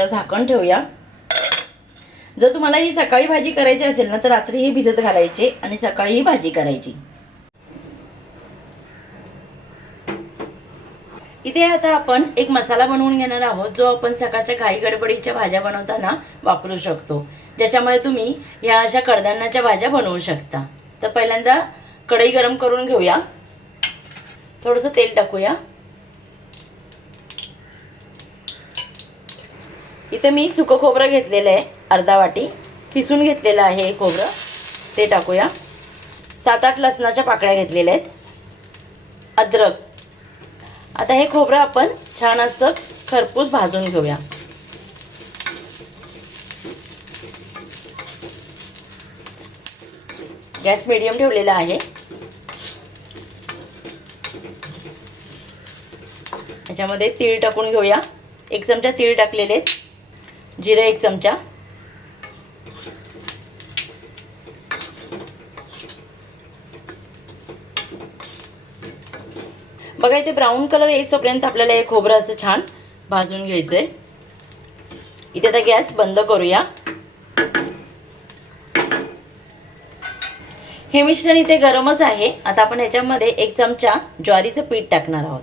याच्यावर झाकण ठेवूया। जर तुम्हाला ही सकाळी भाजी करायची असेल ना तर रात्री ही भिजत घालायची आणि सकाळी ही भाजी करायची। इथे आता आपण एक मसाला बनवून घेणार आहोत जो आपण सकाळच्या घाई गडबडीच्या भाज्या बनवताना वापरू शकतो, ज्याच्यामुळे तुम्ही या अशा कडधान्याच्या भाज्या बनवू शकता। तर पहिल्यांदा कढई गरम करून घेऊया, थोडंसं तेल टाकूया। इथे मी सुकं खोबरं घेतलेलं आहे, अर्धा वाटी किसून घेतलेलं आहे हे खोबरं, ते टाकूया। 7-8 लसणाच्या पाकळ्या घेतलेल्या आहेत, अद्रक। आता हे खोबरं आपण छान असं खरपूस भाजून घेऊया। गॅस मीडियम ठेवलेला आहे। याच्यामध्ये तीळ टाकून घेऊया, 1 चमचा तीळ टाकलेले, जिरे 1 चमचा, बघा इथे ब्राऊन कलर येईपर्यंत आपल्याला हे खोबरं असं छान भाजून घ्यायचंय। इथे आता गॅस बंद करूया। हे मिश्रण इथे गरमच आहे। आता आपण याच्यामध्ये 1 चमचा ज्वारीचं पीठ टाकणार आहोत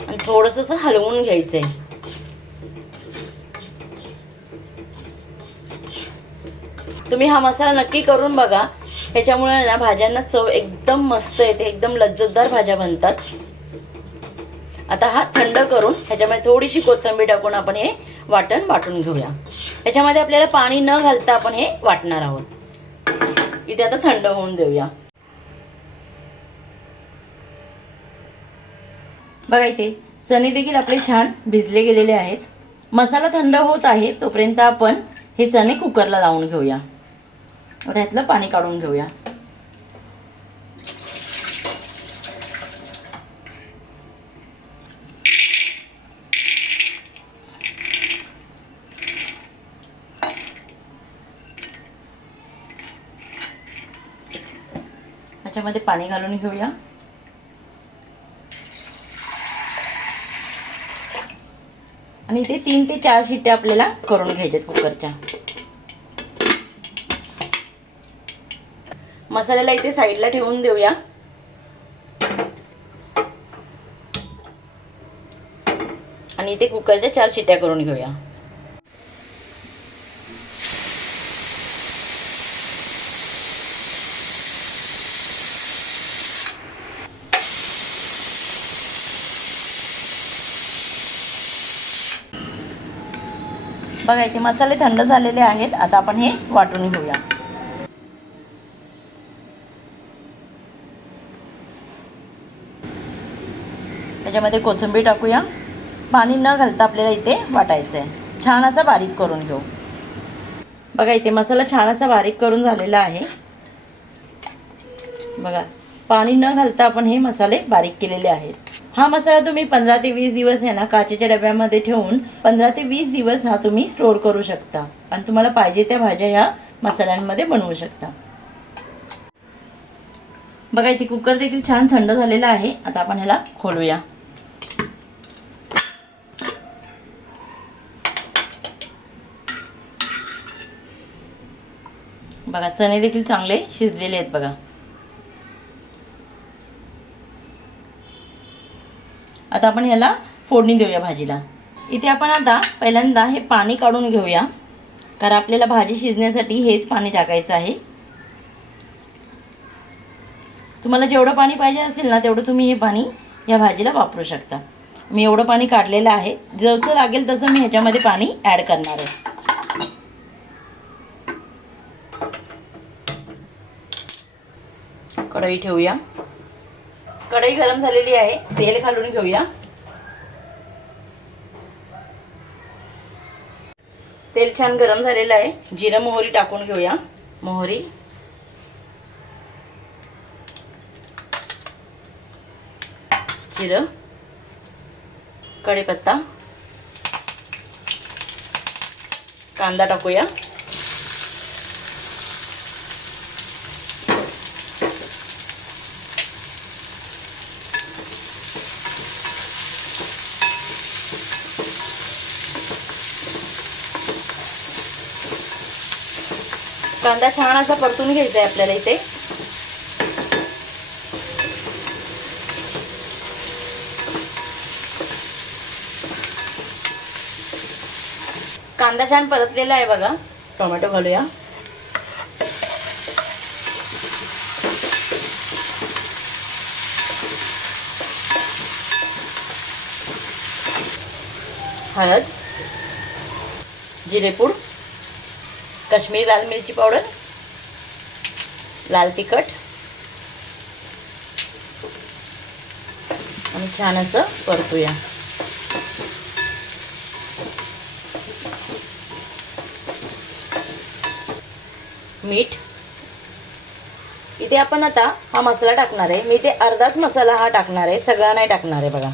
आणि थोडंसं असं हलवून घ्यायचंय। तुम्ही हा मसाला नक्की करून बघा, ह्याच्यामुळे ना भाज्यांना चव एकदम मस्त येते, एकदम लज्जतदार भाज्या बनतात। आता हा थंड करून ह्याच्यामध्ये थोडीशी कोथिंबीर टाकून आपण हे वाटण वाटून घेऊया। ह्याच्यामध्ये आपल्याला पाणी न घालता आपण हे वाटणार आहोत। इथे आता थंड होऊन देऊया। बघा इथे चणे देखील आपले छान भिजले गेलेले आहेत। मसाला थंड होत आहे तोपर्यंत आपण हे चणे कुकरला लावून घेऊया, त्यातलं पाणी काढून घेऊया। ह्याच्यामध्ये पाणी घालून घेऊया। आणि इथे 3 ते 4 शिट्ट्या आपल्याला करून घ्यायच्यात कुकरच्या। मसाल्याला इथे साईडला ठेवून देऊया आणि इथे कुकरच्या 4 शिट्ट्या करून घेऊया। बघा इथे मसाले थंड झालेले आहेत। आता आपण हे वाटून घेऊया। त्याच्यामध्ये कोथिंबीर टाकूया। पाणी न घालता आपल्याला इथे वाटायचं आहे, छान असा बारीक करून घेऊ। बघा इथे मसाला छान असा बारीक करून झालेला आहे। बघा पाणी न घालता आपण हे मसाले बारीक केलेले आहेत। हा मसाला तुम्ही 15 ते 20 दिवस आहे ना काचेच्या डब्यामध्ये ठेवून 15 ते 20 दिवस हा तुम्ही स्टोर करू शकता आणि तुम्हाला पाहिजे त्या भाज्या ह्या मसाल्यांमध्ये बनवू शकता। बघा इथे कुकर देखील छान थंड झालेला आहे। आता आपण ह्याला खोलूया। बघा चणे देखील चांगले शिजलेले आहेत बघा। आता आपण ह्याला फोडणी देऊया भाजीला। इथे आपण आता पहिल्यांदा हे पाणी काढून घेऊया, कारण आपल्याला भाजी शिजण्यासाठी हेच पाणी टाकायचं आहे। तुम्हाला जेवढं पाणी पाहिजे असेल ना तेवढं तुम्ही हे पाणी या भाजीला वापरू शकता। मी एवढं पाणी काढलेलं आहे, जसं लागेल तसं मी ह्याच्यामध्ये पाणी ॲड करणार आहे। कढई ठेवूया। कढई गरम झालेली आहे, तेल घालून घेऊया। तेल छान गरम झालेलं आहे, जिरं मोहरी टाकून घेऊया। मोहरी, जिरं, कढीपत्ता, कांदा टाकूया। कांदा छान असा परतून घ्यायचा आहे आपल्याला इथे. कांदा छान परतलेला आहे बघा. टोमॅटो घालूया. हळद, जिरेपूड, काश्मीरी लाल मिरची पावडर, लाल तिखट आणि छान असं परतूया. मीठ. इथे आपण आता हा मसाला टाकणार आहे. मी इथे अर्धाच मसाला हा टाकणार आहे, सगळा नाही टाकणार आहे बघा.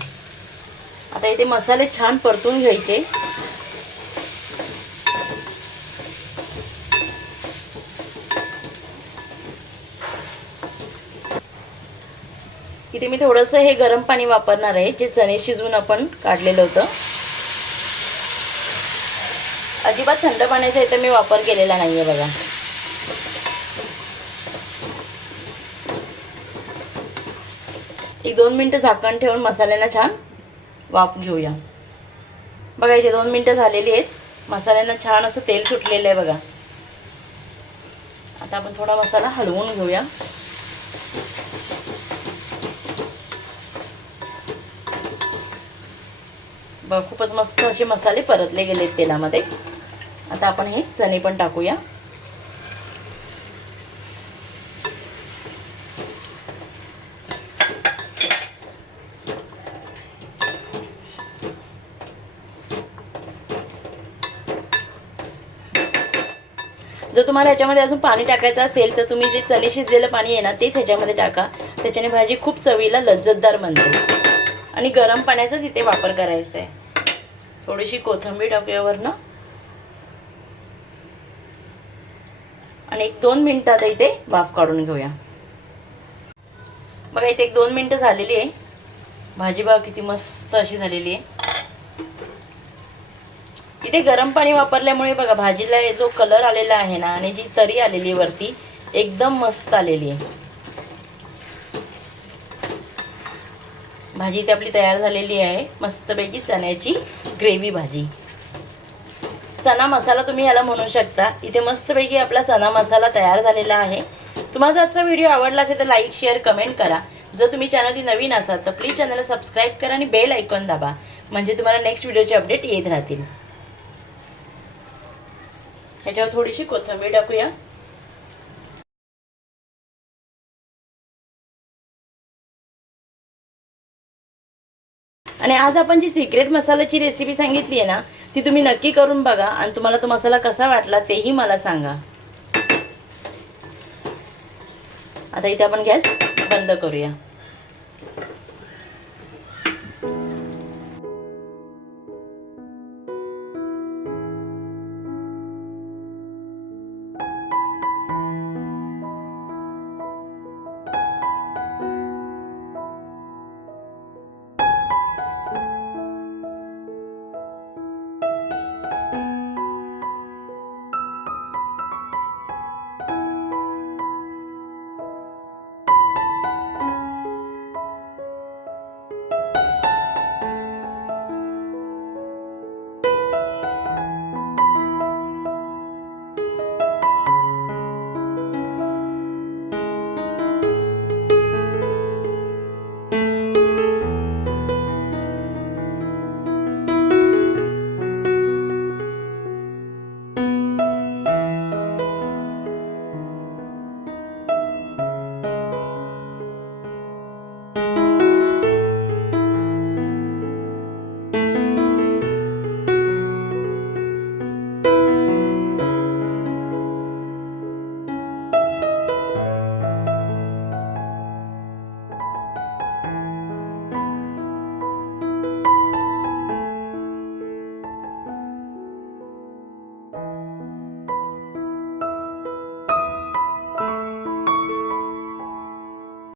आता इथे मसाले छान परतून घ्यायचे. इथे मी थोडंसं हे गरम पाणी वापरणार आहे, जे चणे शिजवून आपण काढलेलं होतं. अजिबात थंड पाण्याचा इथे मी वापर केलेला नाहीये बघा. एक 2 मिनिटं झाकण ठेवून मसाल्यांना छान वाफ घेऊया. बघा इथे 2 मिनिटं झालेली आहेत. मसाल्यांना छान असं तेल सुटलेलं आहे बघा. आता आपण थोडा मसाला हलवून घेऊया. बघा खूपच मस्त असे मसाले परतले गेलेत तेलामध्ये. आता आपण हे चणे पण टाकूया. जर तुम्हाला ह्याच्यामध्ये अजून पाणी टाकायचं असेल तर तुम्ही जे चणे शिजलेलं पाणी आहे ना तेच ह्याच्यामध्ये टाका. त्याच्याने भाजी खूप चवीला लज्जतदार बनते. आणि गरम पाण्याचाच इथे वापर करायचा आहे. थोडीशी कोथिंबीर टाकूया वरनं. आणि 1-2 मिनिटात इथे वाफ काढून घेऊया. बघा इथे 1-2 मिनिटं झालेली आहे. भाजी बघा किती मस्त अशी झालेली आहे. इथे गरम पाणी वापरल्यामुळे बघा भाजीला जो कलर आलेला आहे ना आणि जी तरी आलेली वरती एकदम मस्त आलेली आहे. भाजी इथे आपली तयार झालेली आहे. मस्तपैकी चण्याची ग्रेव्ही भाजी. चना मसाला तुम्ही याला म्हणू शकता. इथे मस्तपैकी आपला चना मसाला तयार झालेला आहे. तुम्हाला आजचा व्हिडिओ आवडला असेल तर लाईक, शेअर, कमेंट करा. जर तुम्ही चॅनलची नवीन असाल तर प्लीज चॅनलला सबस्क्राईब करा आणि बेल आयकॉन दाबा, म्हणजे तुम्हाला नेक्स्ट व्हिडिओचे अपडेट येत राहतील. ह्याच्यावर थोडीशी कोथिंबीर टाकूया. आणि आज आपण जी सिक्रेट मसाल्याची रेसिपी सांगितली आहे ना ती तुम्ही नक्की करून बघा आणि तुम्हाला तो मसाला कसा वाटला तेही मला सांगा. आता इथे आपण गॅस बंद करूया.